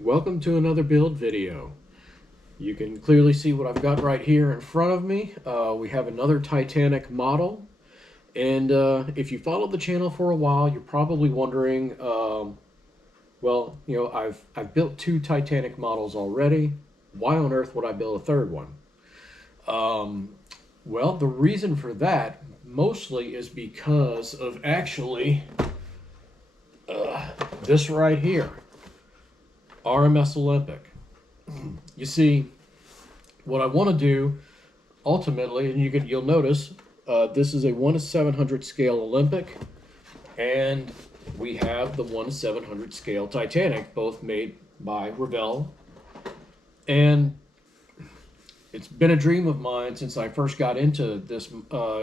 Welcome to another build video. You can clearly see what I've got right here in front of me. We have another Titanic model, and if you followed the channel for a while, you're probably wondering, I've built two Titanic models already. Why on earth would I build a third one? Well, the reason for that mostly is because of actually this right here. RMS Olympic. You see, what I want to do ultimately, and you'll notice this is a 1:700 scale Olympic, and we have the 1:700 scale Titanic, both made by Revell. And it's been a dream of mine since I first got into this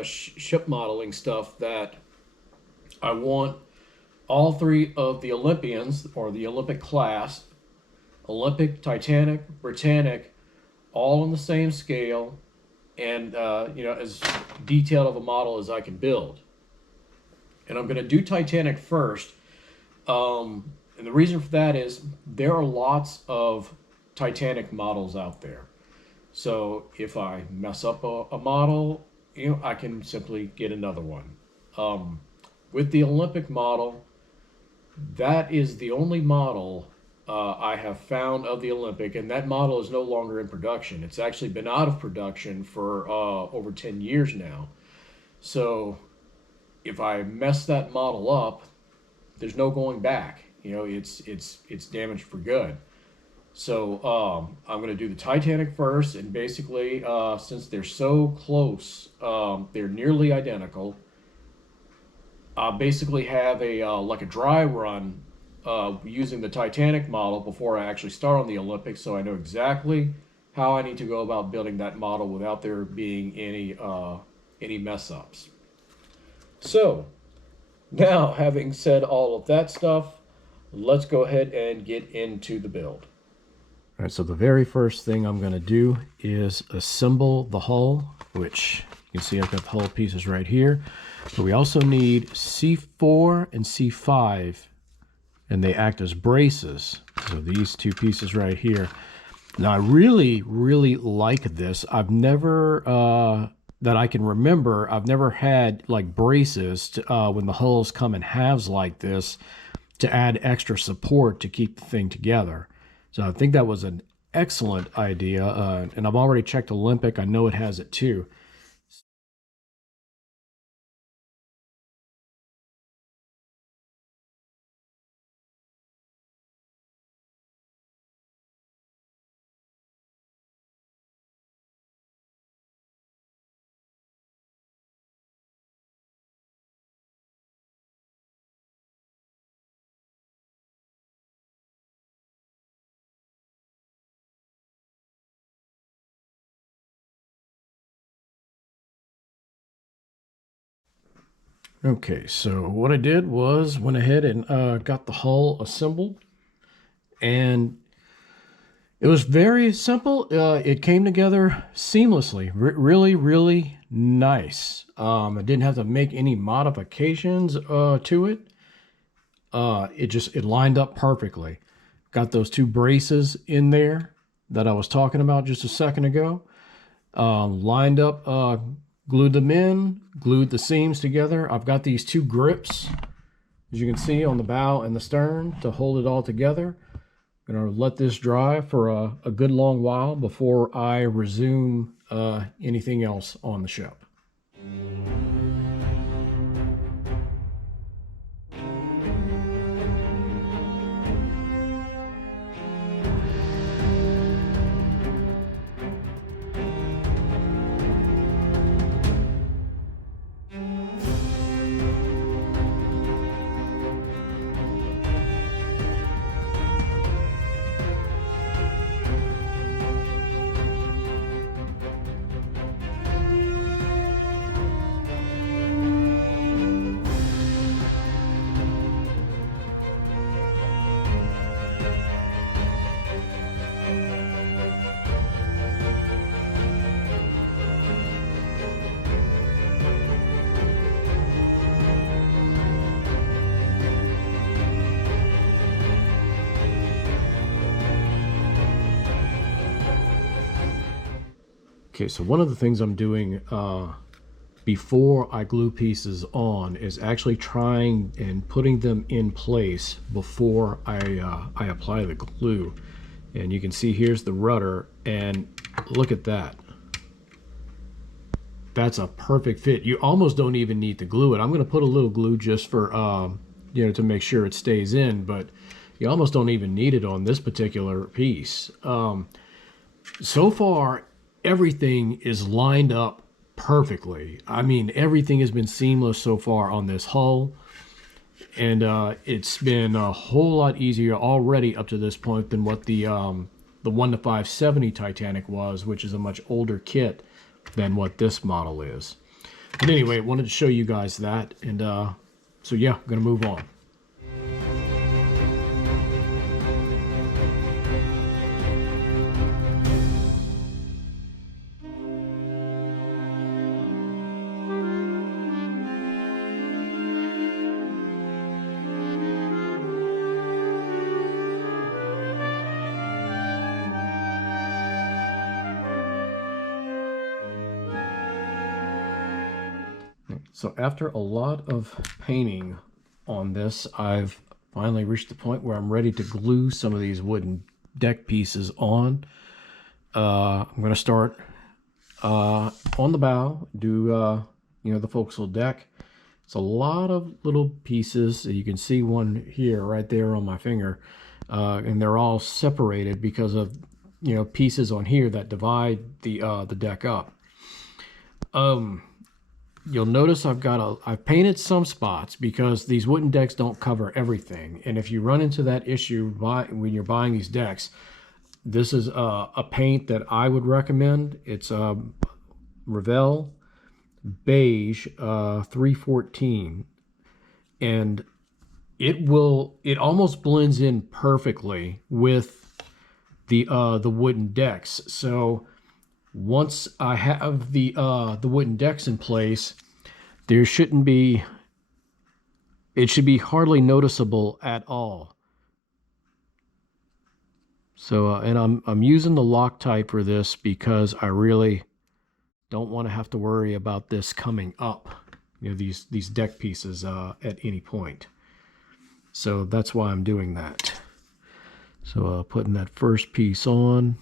ship modeling stuff that I want all three of the Olympians, or the Olympic class, Olympic, Titanic, Britannic, all on the same scale, and as detailed of a model as I can build. And I'm going to do Titanic first, and the reason for that is there are lots of Titanic models out there. So if I mess up a model, I can simply get another one. With the Olympic model, that is the only model I have found of the Olympic, and that model is no longer in production. It's actually been out of production for over 10 years now. So if I mess that model up, there's no going back. It's damaged for good. So I'm going to do the Titanic first, and basically, since they're so close, they're nearly identical. I basically have like a dry run using the Titanic model before I actually start on the Olympics, so I know exactly how I need to go about building that model without there being any mess ups. So now, having said all of that stuff, let's go ahead and get into the build. All right, so the very first thing I'm going to do is assemble the hull, which you can see I've got the hull pieces right here. But we also need C4 and C5, and they act as braces. So these two pieces right here. Now I really, really like this. I've never, that I can remember, I've never had like braces to, when the hulls come in halves like this, to add extra support to keep the thing together. So I think that was an excellent idea, and I've already checked Olympic. I know it has it too. Okay, so what I did was went ahead and got the hull assembled, and it was very simple. It came together seamlessly, really, really nice. I didn't have to make any modifications to it. It lined up perfectly. Got those two braces in there that I was talking about just a second ago. Lined up, glued them in, glued the seams together. I've got these two grips, as you can see, on the bow and the stern to hold it all together. I'm gonna let this dry for a good long while before I resume anything else on the ship. Okay, so one of the things I'm doing before I glue pieces on is actually trying and putting them in place before I apply the glue. And you can see here's the rudder, and look at that. That's a perfect fit. You almost don't even need to glue it. I'm going to put a little glue just for, to make sure it stays in, but you almost don't even need it on this particular piece. So far, everything is lined up perfectly. I mean, everything has been seamless so far on this hull, and it's been a whole lot easier already up to this point than what the 1-570 Titanic was, which is a much older kit than what this model is. But anyway, I wanted to show you guys that, and so yeah, I'm gonna move on. So after a lot of painting on this, I've finally reached the point where I'm ready to glue some of these wooden deck pieces on. I'm going to start on the bow, do the forecastle deck. It's a lot of little pieces. You can see one here, right there on my finger, and they're all separated because of pieces on here that divide the deck up. You'll notice I've painted some spots because these wooden decks don't cover everything. And if you run into that issue when you're buying these decks, this is a paint that I would recommend. It's Revell Beige 314. And it almost blends in perfectly with the wooden decks. So once I have the wooden decks in place, it should be hardly noticeable at all. So and I'm using the Loctite for this because I really don't want to have to worry about this coming up, these deck pieces at any point. So that's why I'm doing that. So putting that first piece on.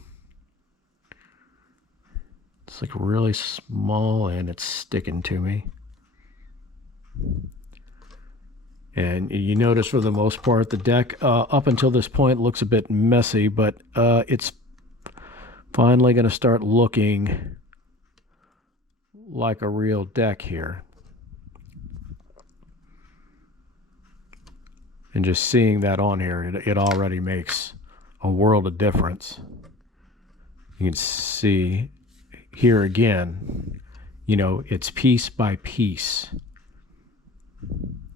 It's like really small and it's sticking to me. And you notice for the most part the deck up until this point looks a bit messy, but it's finally going to start looking like a real deck here. And just seeing that on here, it already makes a world of difference. You can see here again, it's piece by piece,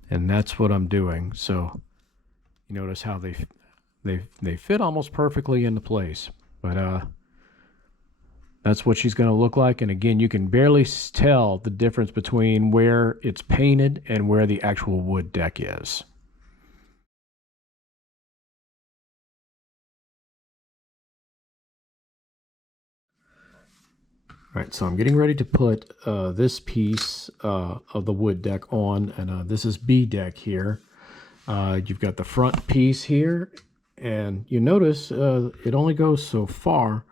and that's what I'm doing. So you notice how they fit almost perfectly into place, but that's what she's going to look like. And again, you can barely tell the difference between where it's painted and where the actual wood deck is. All right, so I'm getting ready to put this piece of the wood deck on, and this is B deck here. You've got the front piece here, and you notice it only goes so far.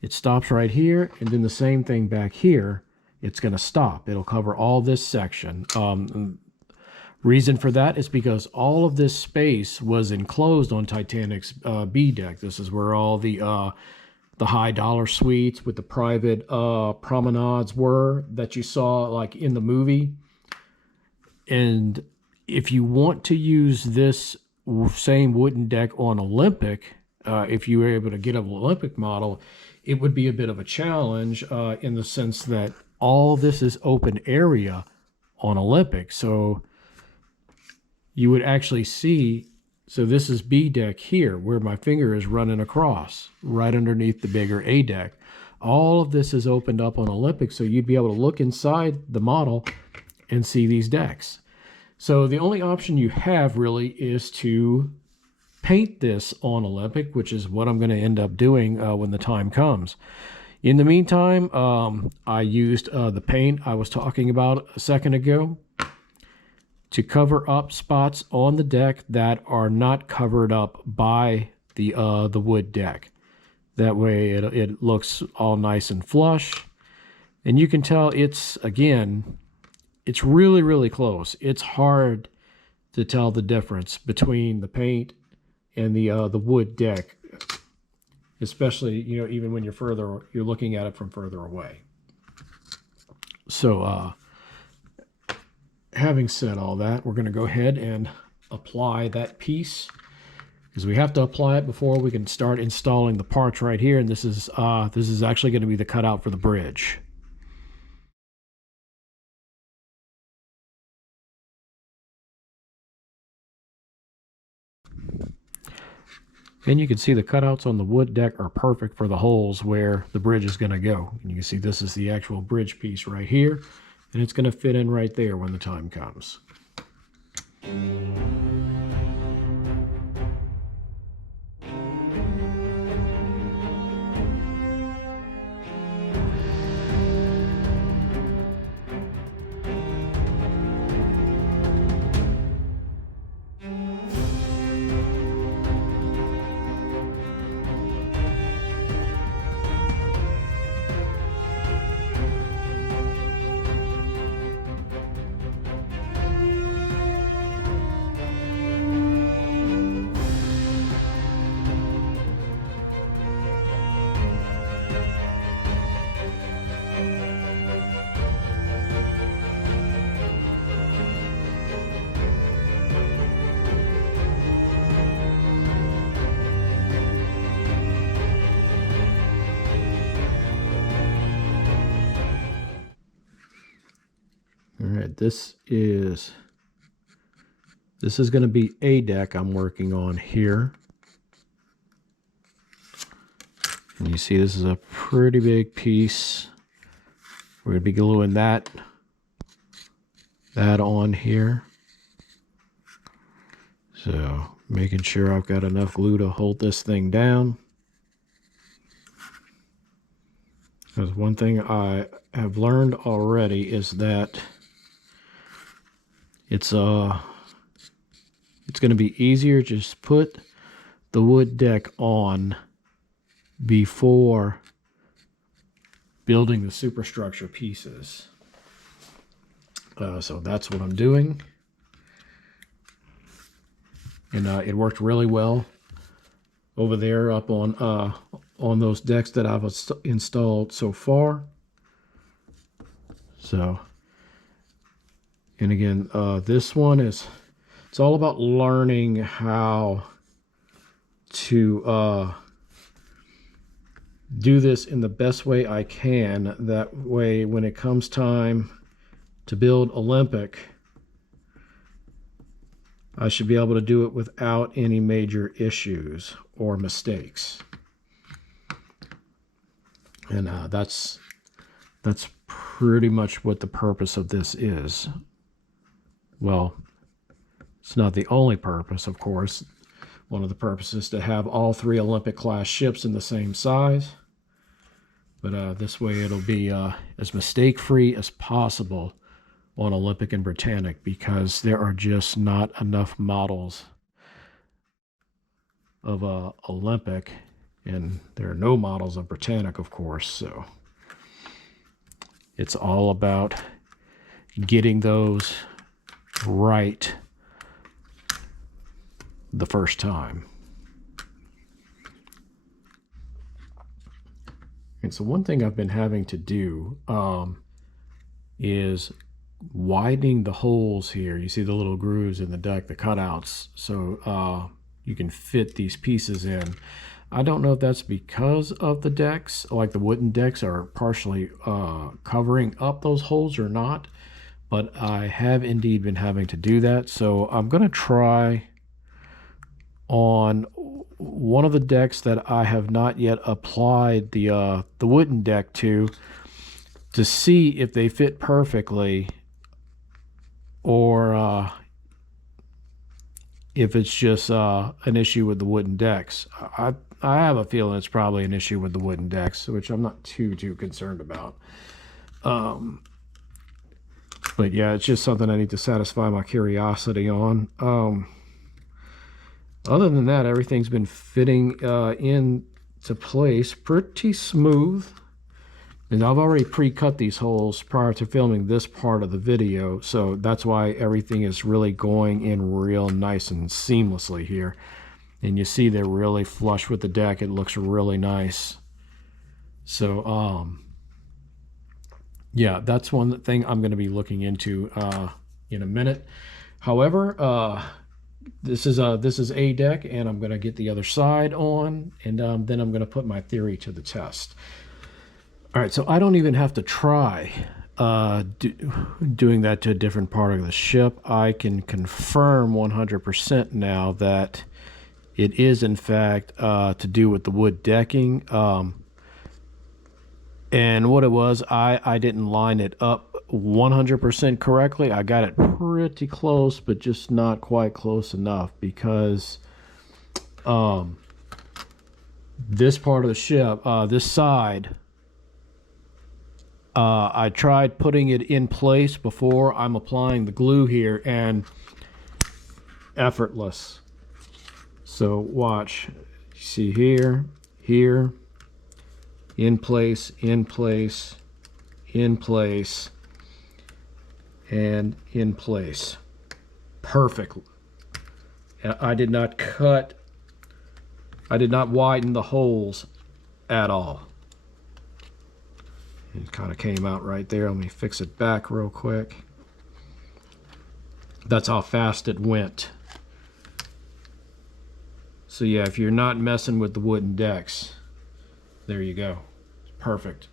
It stops right here, and then the same thing back here. It's going to stop. It'll cover all this section. Reason for that is because all of this space was enclosed on Titanic's B deck. This is where all the high dollar suites with the private promenades were that you saw like in the movie. And if you want to use this same wooden deck on Olympic, if you were able to get an Olympic model, it would be a bit of a challenge in the sense that all this is open area on Olympic. So you would actually see, so this is B deck here, where my finger is running across, right underneath the bigger A deck. All of this is opened up on Olympic, so you'd be able to look inside the model and see these decks. So the only option you have really is to paint this on Olympic, which is what I'm going to end up doing when the time comes. In the meantime, I used the paint I was talking about a second ago to cover up spots on the deck that are not covered up by the wood deck. That way it looks all nice and flush. And you can tell it's really, really close. It's hard to tell the difference between the paint and the wood deck, especially, you know, even when you're looking at it from further away. So having said all that, we're going to go ahead and apply that piece, because we have to apply it before we can start installing the parts right here. And this is actually going to be the cutout for the bridge. And you can see the cutouts on the wood deck are perfect for the holes where the bridge is going to go. And you can see this is the actual bridge piece right here, and it's going to fit in right there when the time comes. All right, this is going to be a deck I'm working on here. And you see this is a pretty big piece. We're going to be gluing that on here. So making sure I've got enough glue to hold this thing down. Because one thing I have learned already is that it's going to be easier to just put the wood deck on before building the superstructure pieces. So that's what I'm doing. And it worked really well over there up on those decks that I've installed so far. So, and again, this one it's all about learning how to do this in the best way I can. That way, when it comes time to build Olympic, I should be able to do it without any major issues or mistakes. And that's pretty much what the purpose of this is. Well, it's not the only purpose, of course. One of the purposes is to have all 3 Olympic class ships in the same size. But this way it'll be as mistake-free as possible on Olympic and Britannic, because there are just not enough models of Olympic, and there are no models of Britannic, of course. So it's all about getting those right the first time. And so one thing I've been having to do is widening the holes here. You see the little grooves in the deck, the cutouts, so you can fit these pieces in. I don't know if that's because of the decks, like the wooden decks are partially covering up those holes or not, but I have indeed been having to do that. So I'm going to try on one of the decks that I have not yet applied the wooden deck to see if they fit perfectly, or if it's just an issue with the wooden decks. I have a feeling it's probably an issue with the wooden decks, which I'm not too concerned about. But yeah, it's just something I need to satisfy my curiosity on. Other than that, everything's been fitting into place pretty smooth. And I've already pre-cut these holes prior to filming this part of the video, so that's why everything is really going in real nice and seamlessly here. And you see they're really flush with the deck. It looks really nice. So, yeah, that's one thing I'm going to be looking into in a minute. However, this is a deck, and I'm going to get the other side on, and then I'm going to put my theory to the test. All right, so I don't even have to try doing that to a different part of the ship. I can confirm 100% now that it is, in fact, to do with the wood decking. And what it was, I didn't line it up 100% correctly. I got it pretty close, but just not quite close enough, because this part of the ship, this side, I tried putting it in place before I'm applying the glue here, and effortless. So watch, see here, here, in place, in place, in place, and in place. Perfect. I did not cut, I did not widen the holes at all. It kind of came out right there. Let me fix it back real quick. That's how fast it went. So yeah, if you're not messing with the wooden decks, there you go. Perfect.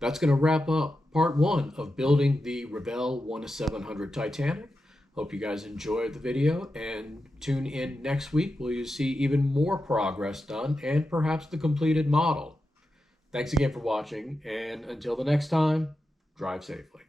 That's going to wrap up part one of building the Revell 1-700 Titanic. Hope you guys enjoyed the video, and tune in next week where you see even more progress done and perhaps the completed model. Thanks again for watching, and until the next time, drive safely.